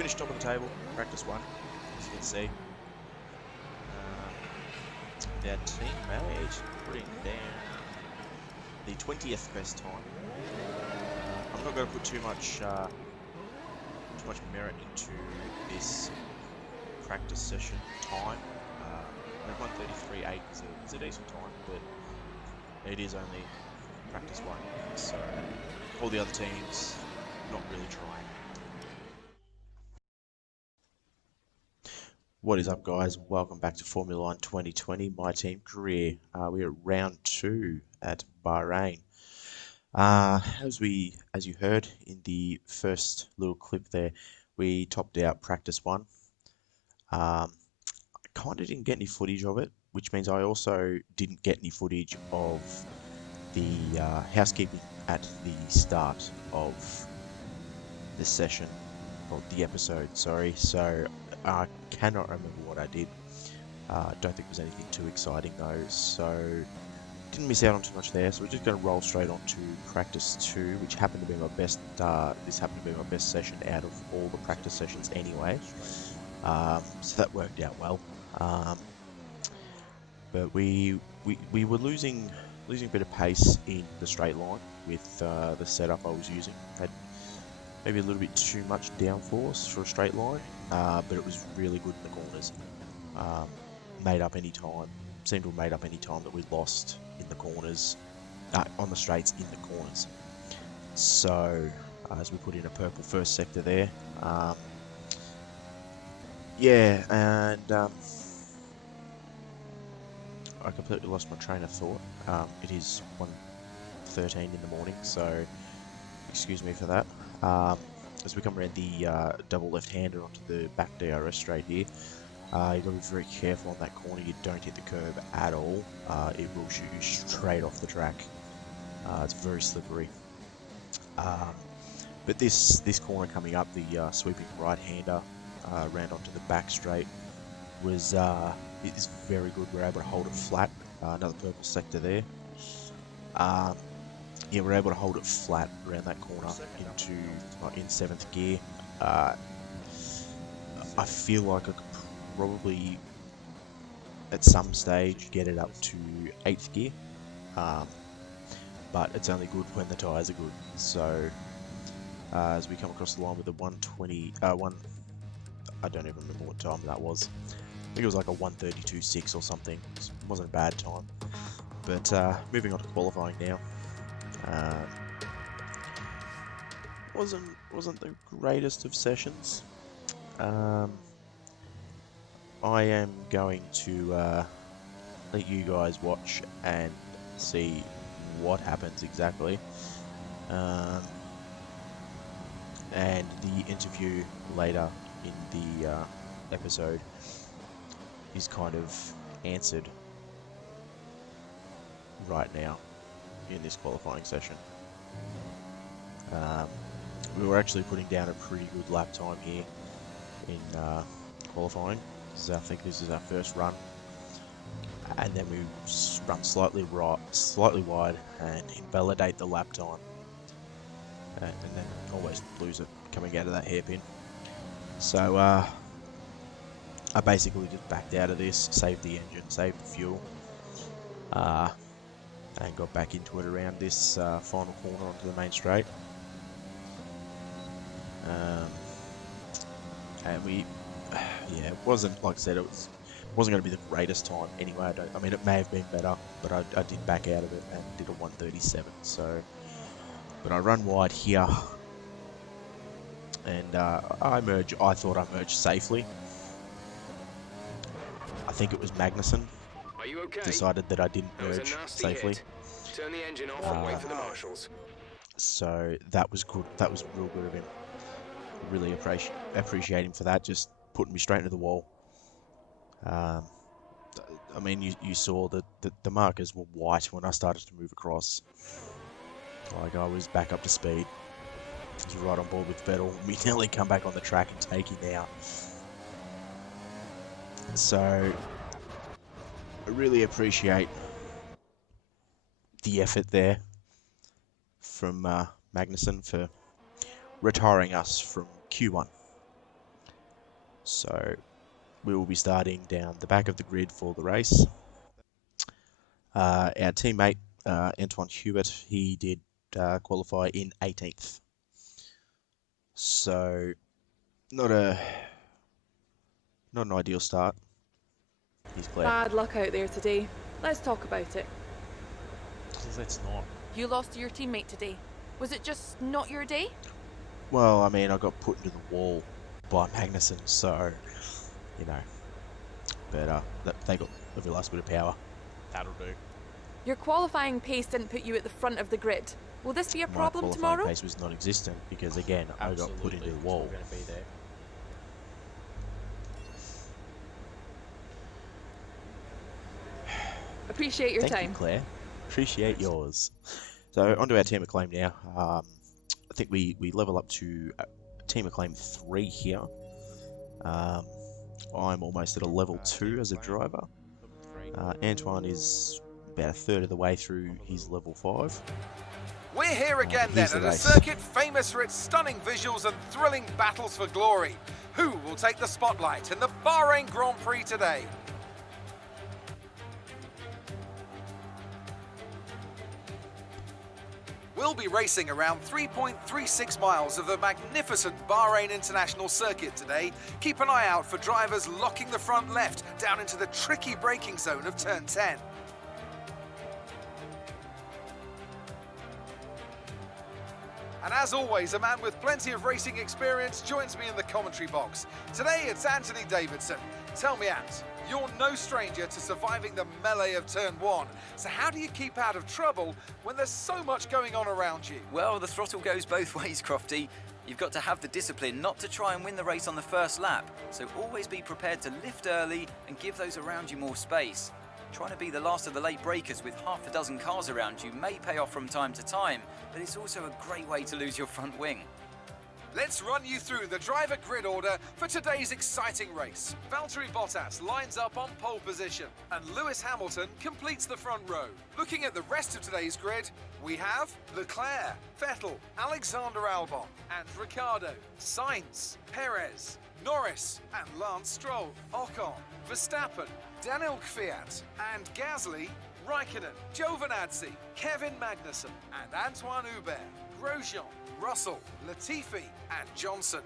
finished top of the table, practice 1, as you can see. Our teammate putting down the 20th best time. I'm not going to put too much merit into this practice session time. I think 1:33.8 is a decent time, but it is only practice 1, so all the other teams not really trying. What is up, guys? Welcome back to Formula 1 2020, my team career. We're at round 2 at Bahrain. As you heard in the first little clip there, we topped out practice 1. I kind of didn't get any footage of it, which means I also didn't get any footage of the housekeeping at the start of the session, or the episode, sorry. So I cannot remember what I did. Don't think it was anything too exciting though, so didn't miss out on too much there. So we're just going to roll straight on to practice 2, which happened to be my best. This happened to be my best session out of all the practice sessions anyway. So that worked out well. But we were losing a bit of pace in the straight line with the setup I was using. Had maybe a little bit too much downforce for a straight line, but it was really good in the corners. Made up any time. Seemed to have made up any time that we lost in the corners, on the straights in the corners. So as we put in a purple first sector there, yeah, and I completely lost my train of thought. It is 1:13 in the morning, so excuse me for that. As we come around the double left-hander onto the back DRS straight here, you've got to be very careful on that corner. You don't hit the curb at all. It will shoot you straight off the track. It's very slippery. But this corner coming up, the sweeping right-hander round onto the back straight, was is very good. We're able to hold it flat. Another purple sector there. Yeah, we're able to hold it flat around that corner into in 7th gear. I feel like I could probably at some stage get it up to 8th gear, but it's only good when the tyres are good. So as we come across the line with the 120, I don't even remember what time that was. I think it was like a 1:32.6 or something. It wasn't a bad time. But moving on to qualifying now. Wasn't the greatest of sessions. I am going to let you guys watch and see what happens exactly. And the interview later in the episode is kind of answered right now in this qualifying session. We were actually putting down a pretty good lap time here in qualifying. I think this is our first run, and then we run slightly wide and invalidate the lap time, and then always lose it coming out of that hairpin. So I basically just backed out of this, saved the engine, saved the fuel, and got back into it around this final corner onto the main straight. And yeah, it wasn't, like I said, wasn't going to be the greatest time anyway. I mean, it may have been better, but I did back out of it and did a 1:37. So, but I run wide here, and I thought I merged safely. I think it was Magnussen decided that I didn't merge safely. Turn the engine off and wait for the marshals. So that was good. That was real good of him. Really appreciate him for that. Just putting me straight into the wall. I mean, you saw that the markers were white when I started to move across. Like, I was back up to speed. I was right on board with Vettel. We nearly come back on the track and take him out. So I really appreciate the effort there from Magnussen for retiring us from Q1. So we will be starting down the back of the grid for the race. Our teammate, Antoine Hubert, he did qualify in 18th. So not an ideal start. He's Claire. Bad luck out there today. Let's talk about it. Let's not. You lost to your teammate today. Was it just not your day? Well, I mean, I got put into the wall by Magnussen, so, you know. But they got the last bit of power. That'll do. Your qualifying pace didn't put you at the front of the grid. Will this be a problem My tomorrow? qualifying pace was non-existent because, again, I got put into the wall. Going to be there. Appreciate your Thank time. you, Claire. Appreciate yours. So, onto our Team Acclaim now. I think we level up to Team Acclaim 3 here. I'm almost at a level 2 as a driver. Antoine is about a third of the way through his level 5. We're here again then Here's at the a race. circuit famous for its stunning visuals and thrilling battles for glory. Who will take the spotlight in the Bahrain Grand Prix today? We'll be racing around 3.36 miles of the magnificent Bahrain International Circuit today. Keep an eye out for drivers locking the front left down into the tricky braking zone of turn 10. And as always, a man with plenty of racing experience joins me in the commentary box. Today it's Anthony Davidson. Tell me, Ant, you're no stranger to surviving the melee of turn 1. So how do you keep out of trouble when there's so much going on around you? Well, the throttle goes both ways, Crofty. You've got to have the discipline not to try and win the race on the first lap. So always be prepared to lift early and give those around you more space. Trying to be the last of the late breakers with half a dozen cars around you may pay off from time to time, but it's also a great way to lose your front wing. Let's run you through the driver grid order for today's exciting race. Valtteri Bottas lines up on pole position, and Lewis Hamilton completes the front row. Looking at the rest of today's grid, we have Leclerc, Vettel, Alexander Albon, and Ricciardo, Sainz, Perez, Norris, and Lance Stroll, Ocon, Verstappen, Daniel Kvyat, and Gasly, Raikkonen, Giovinazzi, Kevin Magnussen, and Antoine Hubert, Grosjean, Russell, Latifi, and Johnson.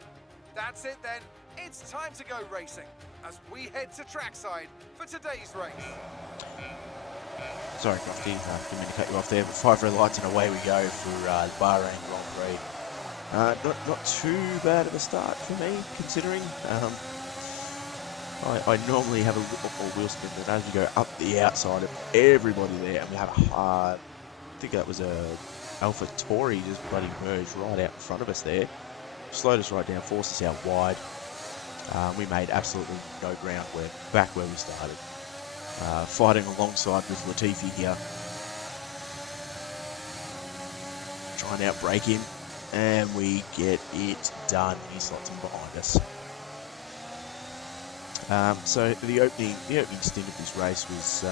That's it then. It's time to go racing as we head to trackside for today's race. Sorry, Crofty, didn't mean to cut you off there, but 5 red lights and away we go for the Bahrain Grand Prix. Not too bad of a start for me, considering. I normally have a little bit more wheel spin, but as you go up the outside of everybody there, and we have a hard, I think that was a Alpha Tauri just bloody merged right out in front of us there. Slowed us right down, forced us out wide. We made absolutely no ground. We're back where we started. Fighting alongside with Latifi here. Trying to outbrake him, and we get it done. He slots him behind us. So the opening stint of this race was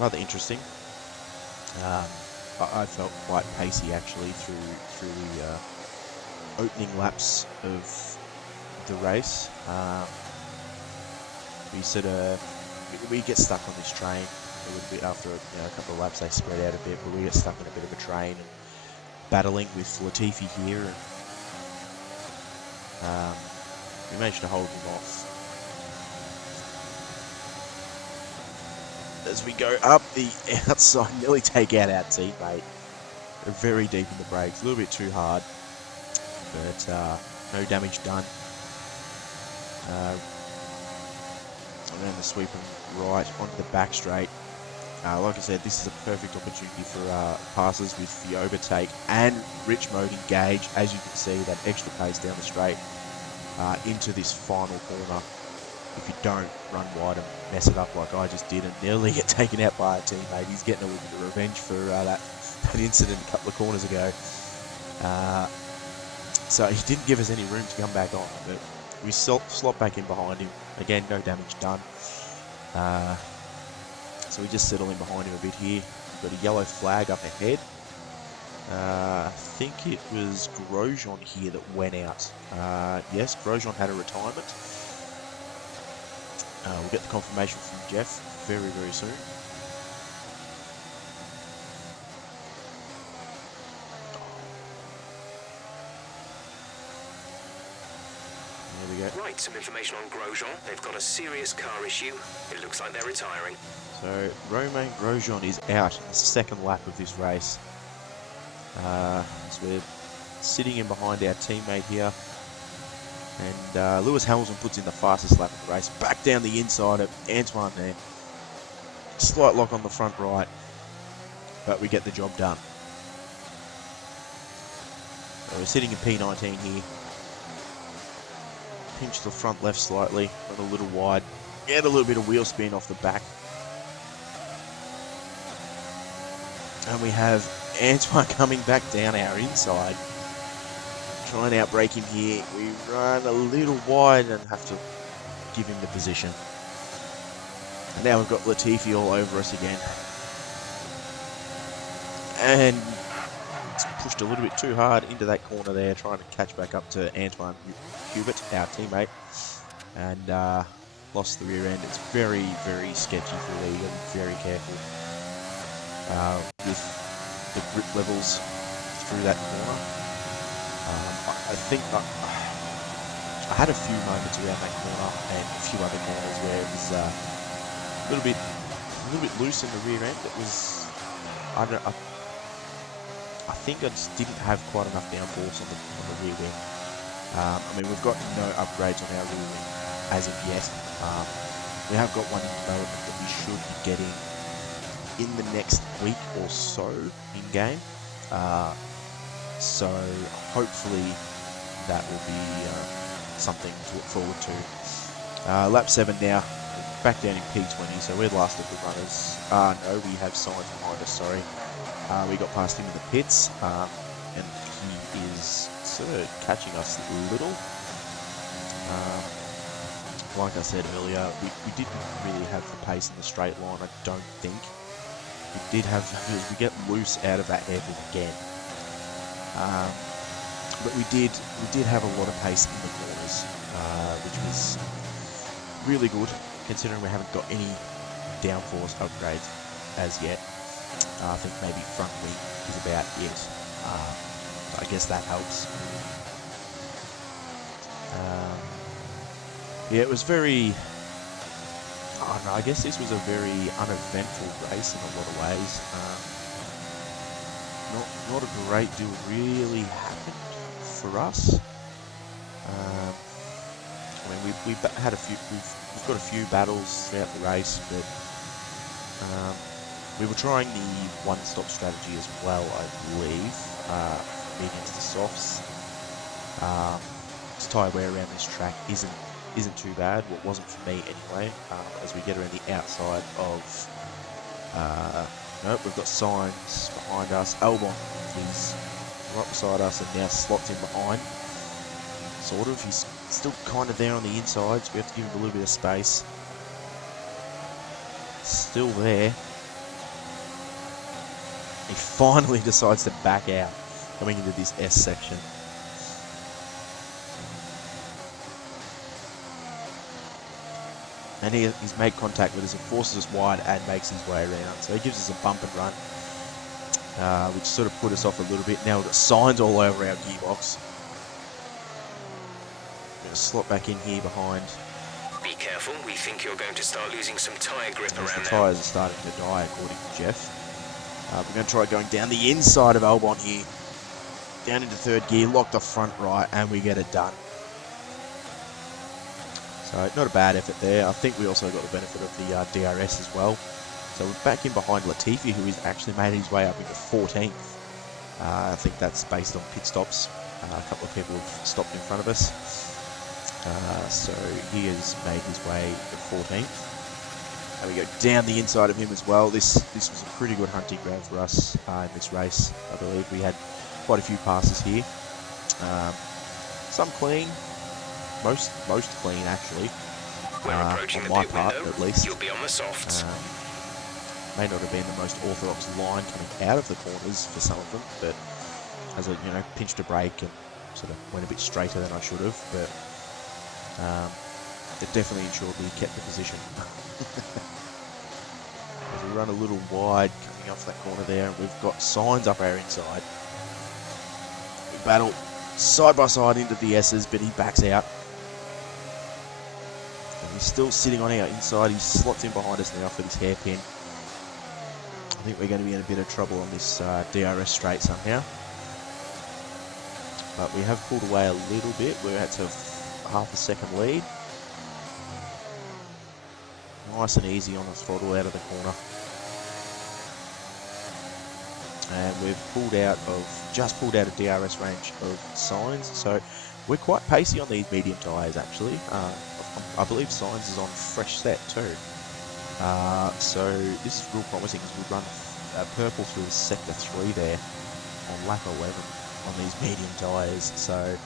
rather interesting. I felt quite pacey actually through the opening laps of the race. We get stuck on this train a little bit after a couple of laps. They spread out a bit, but we get stuck in a bit of a train and battling with Latifi here, and we managed to hold him off. As we go up the outside, nearly take out our teammate. They're very deep in the brakes, a little bit too hard, but no damage done. Around the sweeping right onto the back straight. Like I said, this is a perfect opportunity for passes with the overtake and rich mode engage. As you can see, that extra pace down the straight into this final corner. If you don't run wide and mess it up like I just did and nearly get taken out by a teammate, he's getting a little bit of revenge for that incident a couple of corners ago. So he didn't give us any room to come back on, but we slot back in behind him. Again, no damage done. So we just settle in behind him a bit here. Got a yellow flag up ahead. I think it was Grosjean here that went out. Yes, Grosjean had a retirement. We'll get the confirmation from Jeff very, very soon. There we go. Right, some information on Grosjean. They've got a serious car issue. It looks like they're retiring. So Romain Grosjean is out in the second lap of this race. So we're sitting in behind our teammate here. And Lewis Hamilton puts in the fastest lap of the race. Back down the inside of Antoine there. Slight lock on the front right. But we get the job done. So we're sitting in P19 here. Pinch the front left slightly. Went a little wide. Get a little bit of wheel spin off the back. And we have Antoine coming back down our inside. Try and outbrake him here. We run a little wide and have to give him the position. And now we've got Latifi all over us again. And it's pushed a little bit too hard into that corner there, trying to catch back up to Antoine Hubert, our teammate. And lost the rear end. It's very, very sketchy for Lee. You've got to be very careful with the grip levels through that corner. I think I had a few moments around that corner and a few other corners where it was a little bit loose in the rear end. It was, I think I just didn't have quite enough downforce on the rear wing. I mean, we've got no upgrades on our rear wing as of yet. We have got one in development that we should be getting in the next week or so in game. So hopefully that will be something to look forward to. Lap 7 now, back down in P20, so we're last of the runners. No, we have Sainz behind us, sorry. We got past him in the pits, and he is sort of catching us a little. Like I said earlier, we didn't really have the pace in the straight line, I don't think. We did have, we get loose out of that hairpin again. But we did have a lot of pace in the corners, which was really good, considering we haven't got any downforce upgrades as yet. I think maybe front wing is about it. I guess that helps. Yeah, it was very, I don't know, I guess this was a very uneventful race in a lot of ways. Not a great deal really happened for us. I mean, we've had we've got a few battles throughout the race, but we were trying the one-stop strategy as well, I believe, leading into the softs. This tyre wear around this track isn't too bad. Well, it wasn't for me anyway. As we get around the outside of, nope, we've got Sainz behind us. Albon, he's right beside us and now slots in behind. Sort of. He's still kind of there on the inside, so we have to give him a little bit of space. Still there. He finally decides to back out coming into this S section. And he's made contact with us and forces us wide and makes his way around. So he gives us a bump and run, which sort of put us off a little bit. Now we've got signs all over our gearbox. Going to slot back in here behind. Be careful, we think you're going to start losing some tyre grip As around the now. tyres are starting to die, according to Jeff. We're going to try going down the inside of Albon here. Down into third gear, lock the front right, and we get it done. So not a bad effort there. I think we also got the benefit of the DRS as well. So we're back in behind Latifi, who has actually made his way up into 14th. I think that's based on pit stops. A couple of people have stopped in front of us. So he has made his way to 14th. And we go down the inside of him as well. This was a pretty good hunting ground for us in this race. I believe we had quite a few passes here. Some clean. Most clean actually. We're approaching on the my pit part window. at least. You'll be on the softs. May not have been the most orthodox line coming out of the corners for some of them, but as I, pinched a brake and sort of went a bit straighter than I should have, but it definitely ensured we kept the position. As we run a little wide coming off that corner there, and we've got signs up our inside. We battle side by side into the S's, but he backs out. And he's still sitting on our inside. He slots in behind us now for this hairpin. I think we're going to be in a bit of trouble on this DRS straight somehow. But we have pulled away a little bit. We're at a half a second lead. Nice and easy on the throttle out of the corner. And we've just pulled out of DRS range of signs. So we're quite pacey on these medium tyres actually. I believe signs is on fresh set too. So this is real promising as we run purple through sector 3 there on lap 11 on these medium tyres. So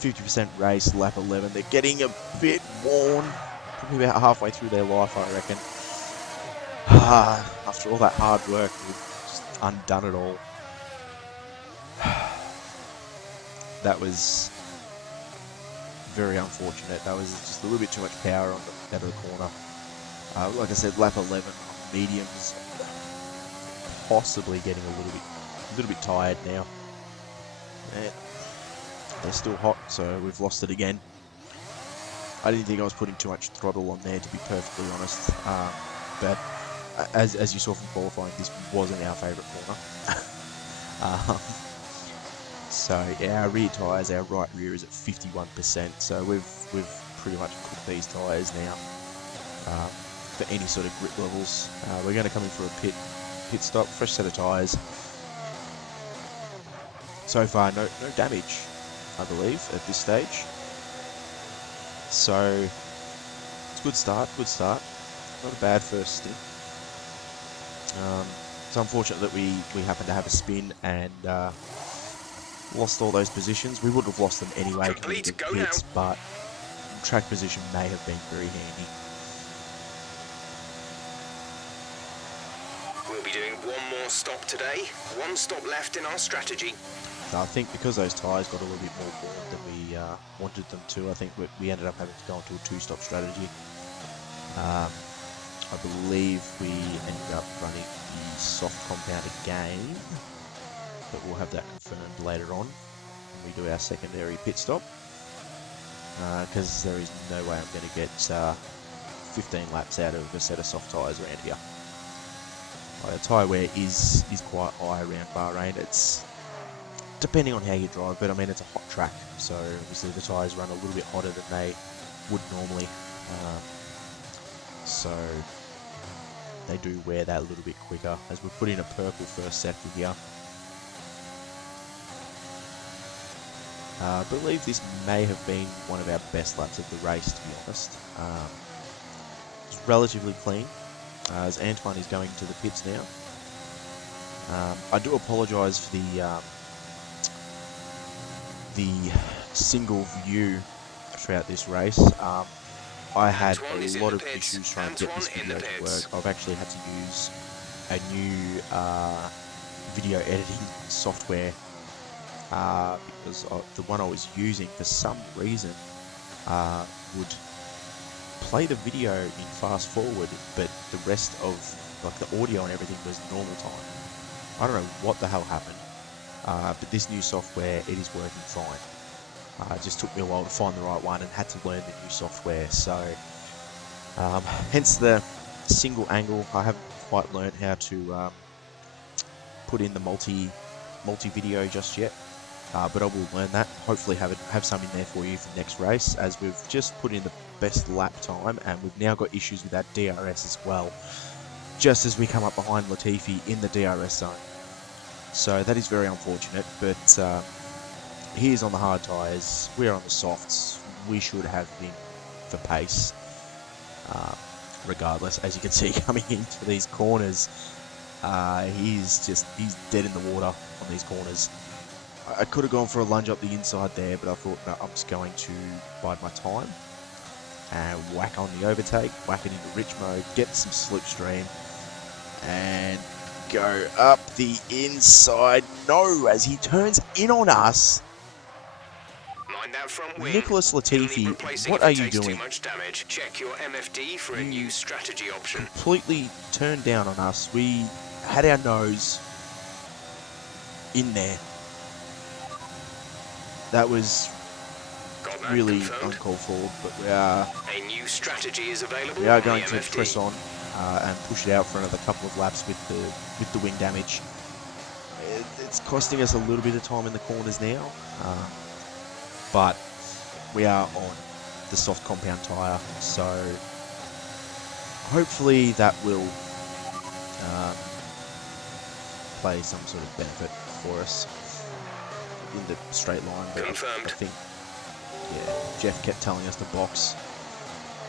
50% race, lap 11. They're getting a bit worn, probably about halfway through their life, I reckon. After all that hard work, we've just undone it all. That was very unfortunate. That was just a little bit too much power on the out of the corner. Like I said, lap 11 mediums, possibly getting a little bit tired now. They're still hot, so we've lost it again. I didn't think I was putting too much throttle on there, to be perfectly honest. But as you saw from qualifying, this wasn't our favourite corner. So yeah, our rear tyres, our right rear is at 51%. So we've pretty much cooked these tyres now for any sort of grip levels. We're going to come in for a pit stop, fresh set of tyres. So far, no damage, I believe, at this stage. So it's a good start. Not a bad first stint. It's unfortunate that we happen to have a spin and lost all those positions. We would have lost them anyway coming into the pits, but track position may have been very handy. We'll be doing one more stop today. One stop left in our strategy. I think because those tyres got a little bit more worn than we wanted them to, I think we ended up having to go into a two-stop strategy. I believe we ended up running the soft compound again, but we'll have that confirmed later on when we do our secondary pit stop, because there is no way I'm going to get 15 laps out of a set of soft tyres around here. The tyre wear is quite high around Bahrain. It's depending on how you drive, but I mean it's a hot track, so obviously the tyres run a little bit hotter than they would normally, so they do wear that a little bit quicker. As we put in a purple first sector here, I believe this may have been one of our best laps of the race, to be honest. It's relatively clean, as Antoine is going to the pits now. I do apologise for the single view throughout this race. I had a lot of issues trying to get this video to work. I've actually had to use a new video editing software because the one I was using, for some reason, would play the video in fast forward, but the rest of the audio and everything was normal time. I don't know what the hell happened. But this new software, it is working fine. It just took me a while to find the right one and had to learn the new software. So, hence the single angle. I haven't quite learned how to put in the multi-video just yet. But I will learn that. Hopefully have some in there for you for next race, as we've just put in the best lap time, and we've now got issues with that DRS as well, just as we come up behind Latifi in the DRS zone. So that is very unfortunate, but he is on the hard tyres, we're on the softs. We should have him for pace, regardless. As you can see, coming into these corners, he's dead in the water on these corners. I could have gone for a lunge up the inside there, but I thought, no, I'm just going to bide my time and whack on the overtake, whack it into rich mode, get some slipstream, and go up the inside. No, as he turns in on us. Mind that front wing. Nicholas You'll need Latifi, replacing what if are it you takes too doing? much damage. Check your MFD for a new strategy option. Completely turned down on us. We had our nose in there. That was Got that really confirmed? uncalled for, but A new strategy is available we are on the going to MFD. press on and push it out for another couple of laps with the wing damage. It's costing us a little bit of time in the corners now, but we are on the soft compound tyre, so hopefully that will play some sort of benefit for us in the straight line. But Confirmed. I think, yeah, Jeff kept telling us to box,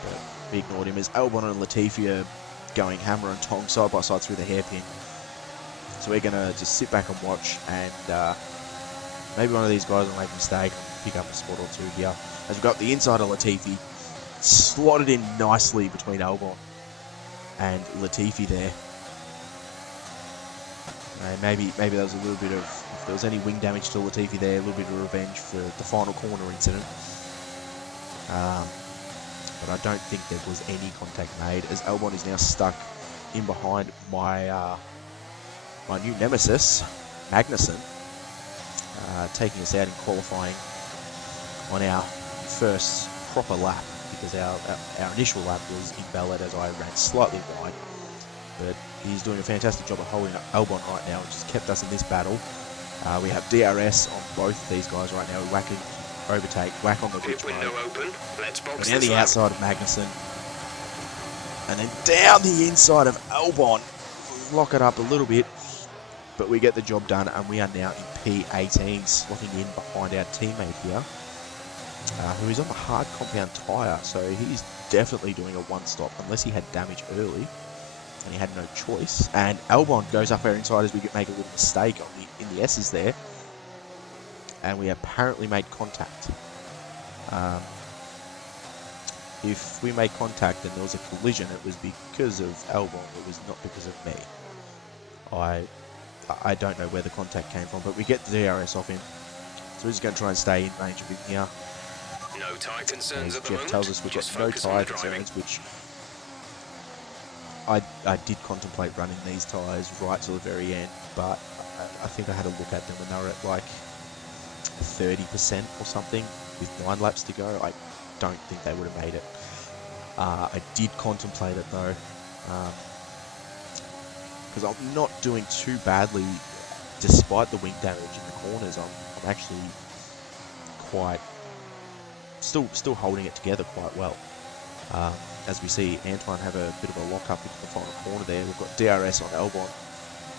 but we ignored him as Albon and Latifi are going hammer and tong side by side through the hairpin. So we're going to just sit back and watch, and maybe one of these guys will make a mistake and pick up a spot or two here. As we've got the inside of Latifi slotted in nicely between Albon and Latifi there. Maybe there was a little bit of, if there was any wing damage to Latifi there, a little bit of revenge for the final corner incident. But I don't think there was any contact made, as Albon is now stuck in behind my my new nemesis, Magnussen, taking us out in qualifying on our first proper lap, because our initial lap was invalid as I ran slightly wide. But he's doing a fantastic job of holding up Albon right now, which has kept us in this battle. We have DRS on both of these guys right now. We're whacking, overtake, whack on the Pit ridge window mode. open. Let's box Down this the lap. outside of Magnussen. And then down the inside of Albon. Lock it up a little bit. But we get the job done, and we are now in P18, slotting in behind our teammate here, who is on the hard compound tyre. So he's definitely doing a one-stop, unless he had damage early, and he had no choice. And Albon goes up our inside as we make a little mistake in the S's there, and we apparently made contact. If we made contact and there was a collision, it was because of Albon. It was not because of me. I don't know where the contact came from, but we get the DRS off him. So we're just going to try and stay in range of him here. No tyre concerns As at the Jeff moment. tells us we've got Just no focus on tyre the driving. concerns, which I did contemplate running these tyres right till the very end, but I think I had a look at them and they were at like 30% or something with 9 laps to go. I don't think they would have made it. I did contemplate it though, because I'm not doing too badly despite the wing damage in the corners. I'm actually quite still holding it together quite well. As we see Antoine have a bit of a lock up into the final corner there. We've got DRS on Albon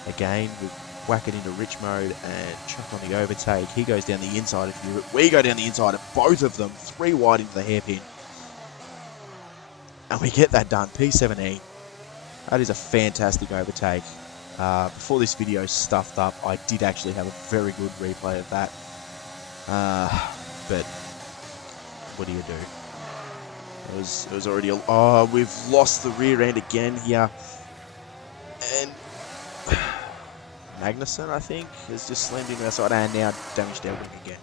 again. We whack it into rich mode and chuck on the overtake. He goes down the inside of you. We go down the inside of both of them, 3 wide into the hairpin. And we get that done, P17. That is a fantastic overtake. Before this video stuffed up, I did actually have a very good replay of that. But what do you do? It was already we've lost the rear end again here. And Magnussen, I think, has just slammed in outside and now damaged our wing again.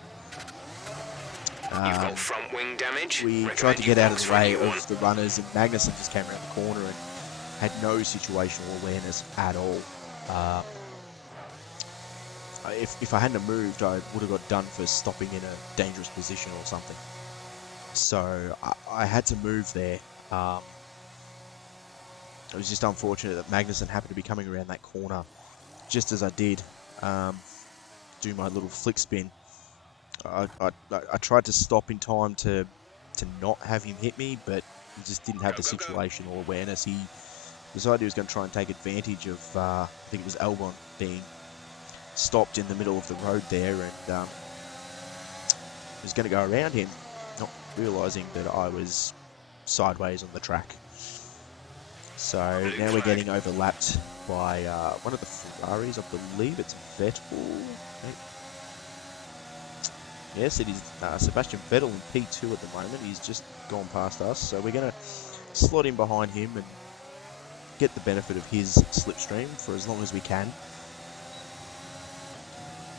You've got front wing damage. We Recommend tried to you get out of box the for a way new one. of the runners, and Magnussen just came around the corner and had no situational awareness at all. If I hadn't have moved, I would have got done for stopping in a dangerous position or something. So I had to move there. It was just unfortunate that Magnussen happened to be coming around that corner just as I did do my little flick spin. I tried to stop in time to not have him hit me, but he just didn't have the situational awareness. He decided he was going to try and take advantage of, I think it was Albon being stopped in the middle of the road there, and was going to go around him, not realising that I was sideways on the track. So now we're getting overlapped by one of the Ferraris, I believe it's Vettel. Yes, it is Sebastian Vettel in P2 at the moment. He's just gone past us, so we're going to slot in behind him and get the benefit of his slipstream for as long as we can.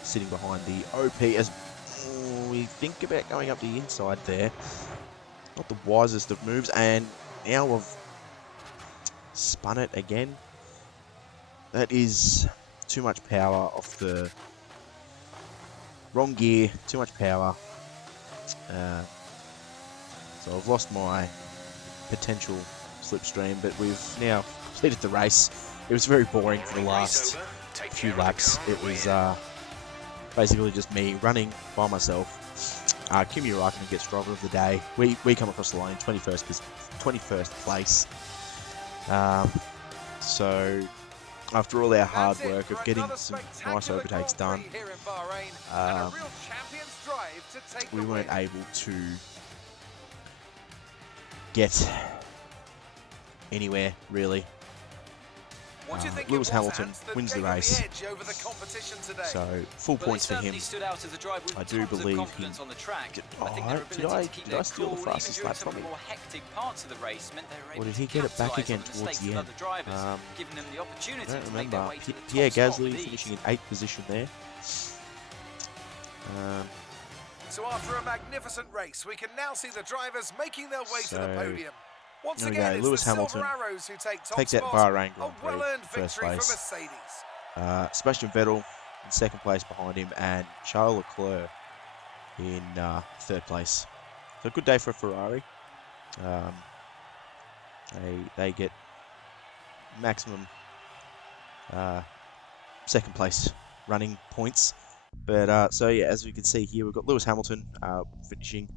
Sitting behind the OP as we think about going up the inside there. Not the wisest of moves, and now we've spun it again. That is too much power off the wrong gear, too much power. So I've lost my potential slipstream, but we've now completed the race. It was very boring for the last few laps. It was basically just me running by myself. Kimi Räikkönen gets driver of the day. We come across the line 21st place. So after all our hard work of getting some nice overtakes done, we weren't able to get anywhere really. Lewis Hamilton wins the race, so full points for him. I do believe he. Did I steal the fastest lap from him? Or did he get it back again towards the end? I don't remember. Pierre Gasly finishing in 8th position there. So after a magnificent race, we can now see the drivers making their way to the podium. Once there we again, go. it's Lewis the Hamilton Silver Arrows who take top takes that spot. Bahrain A Grand Prix, well-earned first victory for place. Mercedes. Sebastian Vettel in 2nd place behind him, and Charles Leclerc in 3rd place. So a good day for Ferrari. They get maximum 2nd place running points. But so yeah, as we can see here, we've got Lewis Hamilton finishing.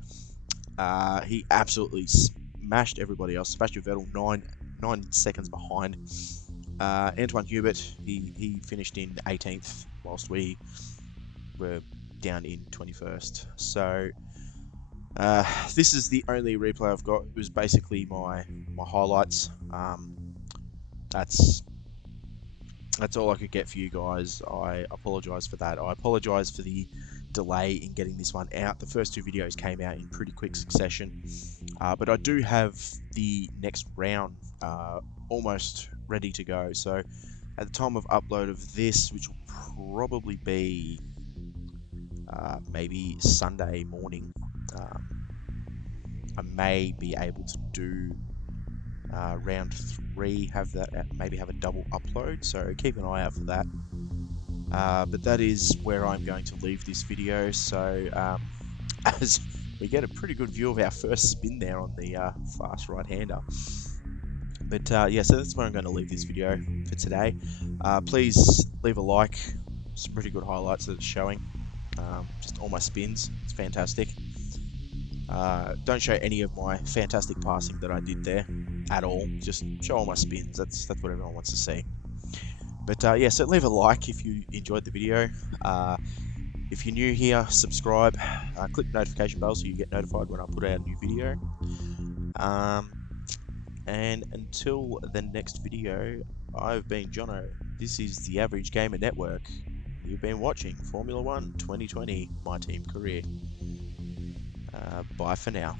He absolutely smashed everybody else. Sebastian Vettel 9 seconds behind. Antoine Hubert, he finished in 18th, whilst we were down in 21st. So this is the only replay I've got. It was basically my highlights. That's all I could get for you guys. I apologise for that. I apologise for the delay in getting this one out. The first 2 videos came out in pretty quick succession. But I do have the next round almost ready to go. So at the time of upload of this, which will probably be maybe Sunday morning, I may be able to do round 3, maybe have a double upload, so keep an eye out for that. But that is where I'm going to leave this video. So as we get a pretty good view of our first spin there on the fast right-hander. But yeah, so that's where I'm going to leave this video for today. Please leave a like. Some pretty good highlights that it's showing. Just all my spins. It's fantastic. Don't show any of my fantastic passing that I did there at all. Just show all my spins. That's what everyone wants to see. But yeah, so leave a like if you enjoyed the video. If you're new here, subscribe. Click the notification bell so you get notified when I put out a new video. And until the next video, I've been Jono. This is the Average Gamer Network. You've been watching Formula 1 2020, my team career. Bye for now.